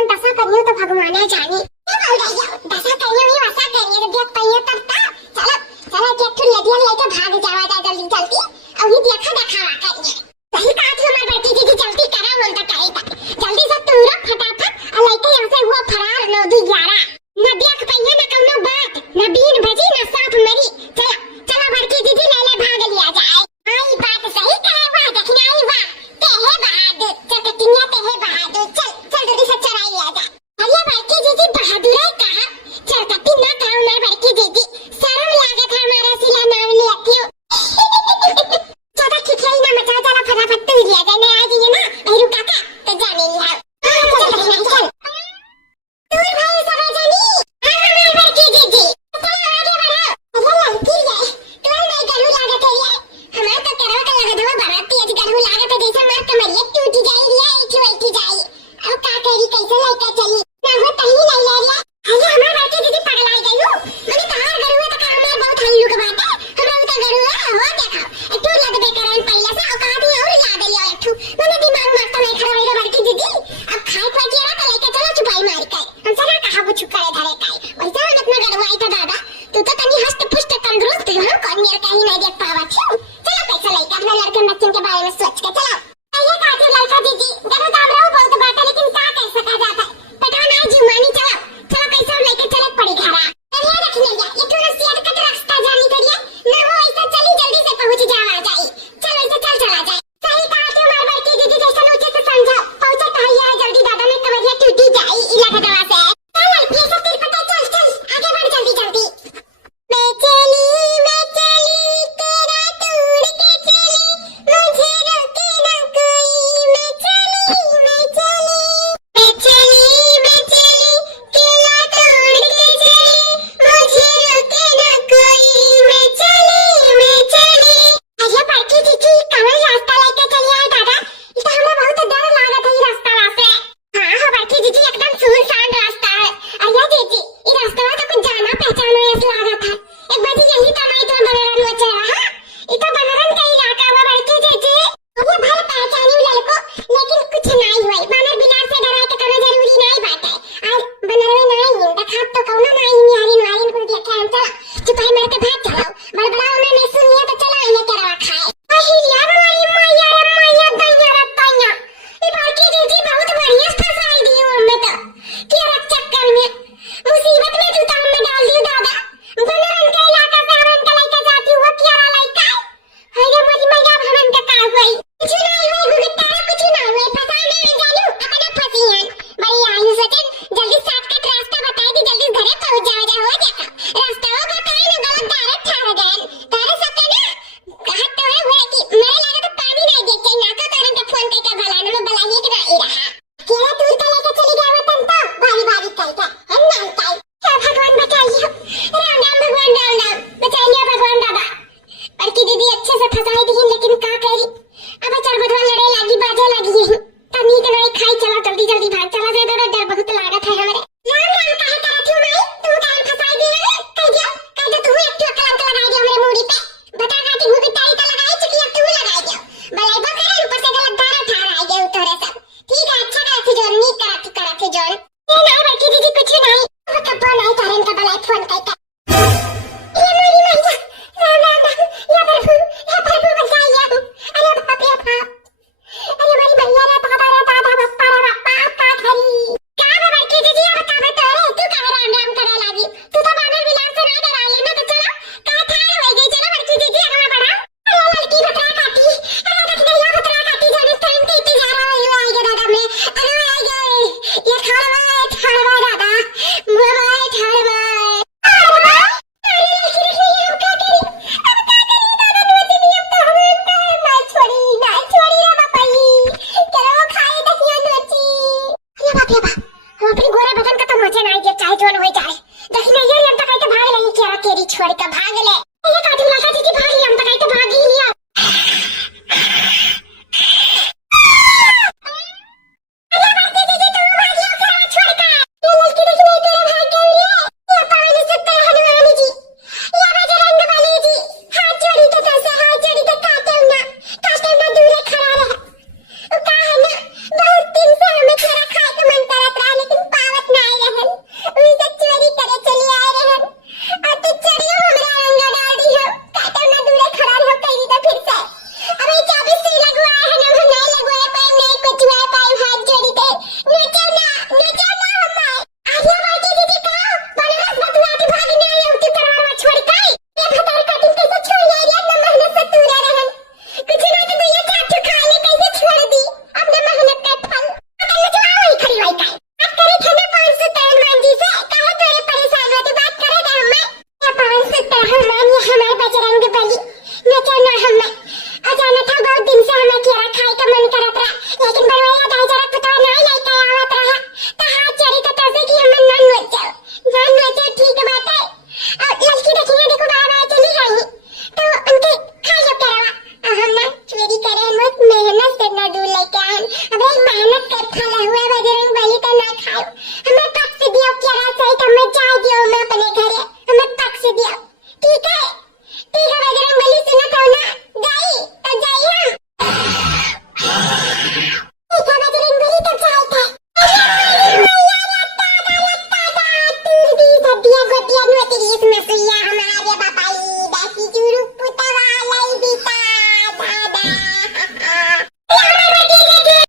कोण तसा करियो तो भगवान जाने दसा करियो ही वसा करियो देख पहियो तब ता चलो चलो के ठुल लदिया लेके भाग जावा जा जल्दी जल्दी अब ही देखा दिखावा करिए सही कहा थी हमारी बेटी जी जल्दी करा बोल तो करे जल्दी से तूरा फटाफट और लेके यहां से हुआ फरार 9-11 न देख पहियो न कौनो बात न बीन भजी न सांप मरी चलो चलो बड़की दीदी ले ले भाग लिया जाए आई बात सही कहे वाह देखना आई वाह तेहे बहादुर चकटिया तेहे बहादुर चल चल जल्दी से चराई लिया जा अरे बड़की दीदी बहादुर है कहा चरकटी ना कहो मैं बड़की दीदी शर्म लागत है हमारा सिला नाम लिया क्यों ज्यादा खिचड़ी ना मचा चला फटाफट तू लिया जाए मैं आ जाइए ना भैरू काका तो जाने ही है चल चल दूर भाई सरोजनी हां बड़की दीदी चल आगे बढ़ो अरे लड़की है तो नहीं गलू लागत है ये हमार तो करवा का लागत है बाराती आज गलू लागत है जैसे मार कमरिया टूट जाई रिया एक वैठी जाई अब का करी कैसे लेके चली ना हो तही नहीं ले रिया अरे हमार बड़की दीदी पगलाई गई मैंने कहां गलू है तो काम में बहुत हल्लू के बात है हमरा तो गलू है हो देखो एक तो लग बेकरान पहले से औकात ही और याद लिया एक ठू मैंने दिमाग में तो नहीं खड़ा होएगा बड़की दीदी अब खाए पाए के ना लेके चलो छुपाई मार के हम सना कहा वो छुप करे धरे काई वैसा हम इतना गड़वाई था दादा तू तो तनी हस्त पुष्ट तंदुरुस्त है कौन मेरे कहीं नहीं देख पावा छू चलो पैसा लेके अपने लड़के बच्चों के बारे में सोच के चलो ये काती लड़का दीदी देखो दाम रहो बहुत बात है लेकिन क्या कह सका जाता है पता नहीं जुमानी चलो चलो पैसा लेके चले पड़ी घरा अरे रखने या ये तो रस्सिया कट रास्ता जानी करिए ना वो ऐसा चली जल्दी से पहुंच जावा जाए चलो ऐसे चल चला जाए सही कहा तू हमारी बड़की दीदी जैसा नोचे से समझो पहुंचा तो है जल्दी दादा में कमरिया टूटी जाए इलाका दवा से चल ये सब तेरे पता चल चल आगे बढ़ जल्दी जल्दी मैं चली तेरा तोड़ के चली मुझे रोके ना कोई मैं चली केला तोड़ के चली मुझे रोके ना कोई मैं चली अरे बड़की दीदी कौन रास्ता लेके चली है दादा ये तो हमें बहुत डर लागत है ये रास्ता वासे हाँ बड़की दीदी एकदम सुनसान रास्ता है अरे दीदी ये रास्ता तो कुछ जाना पहचाना ऐसा लागत है एक बार यही तो मैं तो बनरन में चला हां ये तो बनरन का इलाका हुआ बड़की दीदी ये भर पहचानी लड़को लेकिन कुछ नहीं हुई बानर बिलार से डराए तो करना जरूरी नहीं बात है और बनरवे नहीं तो खाप तो कौनो नहीं निहारिन को देखे हम चला चुपाई मार के भाग चलाओ बड़बड़ा उन्होंने सुनिए तो चला इन्हें करवा खाए अहिया मैया दैया ये बड़की दीदी बहुत बढ़िया फंसाई दी हमें तो तेरा चक्कर में मुसीबत में तू तो हमें डाल दी दादा बनरन का इलाका से हम इनका लेके जाती हुआ क्या लाइका अरे मेरी मैया हम इनका का हुई कुछ नहीं हुई गुगतारा कुछ ना हुई फसाने में जानू अपना फंसी हैं बड़ी आयु सचन जल्दी शॉर्टकट रास्ता बताई दी जल्दी घरे पहुंच जाओ जा हो देखा रास्ता वो बताई ना गलत डायरेक्ट ठहर गए तारे सकते ना कहत तो है हुए कि मेरे लगे तो पानी नहीं देखे ना का तारन के फोन करके भलाने में बलाही के ना रहा केला दूर का लेके चली गया वतन तो बारी बारी करके हम नहीं काई हे भगवान बचाइए राम राम भगवान राम बचाइए भगवान दादा बड़की दीदी अच्छे से फंसाई दी लेकिन का करी अब चार बदवा लड़े लागी बाजे लगी है तनी के नहीं खाई चला जल्दी जल्दी भाग चला जाए दादा डर बहुत लागत है हमारे राम राम कहे करत हूं मैं तू काहे फंसाई दी रे कह जा तू एक टोकला लगाई दे हमरे मुड़ी पे बता काटी मुंह की ताई का लगाई चुकी अब तू लगाई दे बलाई बा करे ऊपर से गलत धारा ठहराई दे उतरे सब ठीक है अच्छा करत जोन नी करत जोन ये ना बड़की दीदी कुछ नहीं कब्बो नहीं तारन का बलाई फोन करके ये मेरी मैया राम या प्रभु बचाइए अरे बाप रे बाप अरे मेरी मैया रे दादा बाप्पा का खरी का बड़की दीदी बता तो रे तू कह राम राम करे लागी तू तो बानर बिलार से ना डरा लेना तो चलो का थाल हो गई चलो बड़की दीदी आगे बढ़ा अरे लड़की बतरा काटी अरे देख नहीं बतरा काटी जाने टाइम के इंतजार हो आएगा दादा मैं अरे आएगा ये ठाड़वा दादा मोबाइल ठाड़वा छोड़ के भाग ले ये काटी माता जी भाग ले हम तक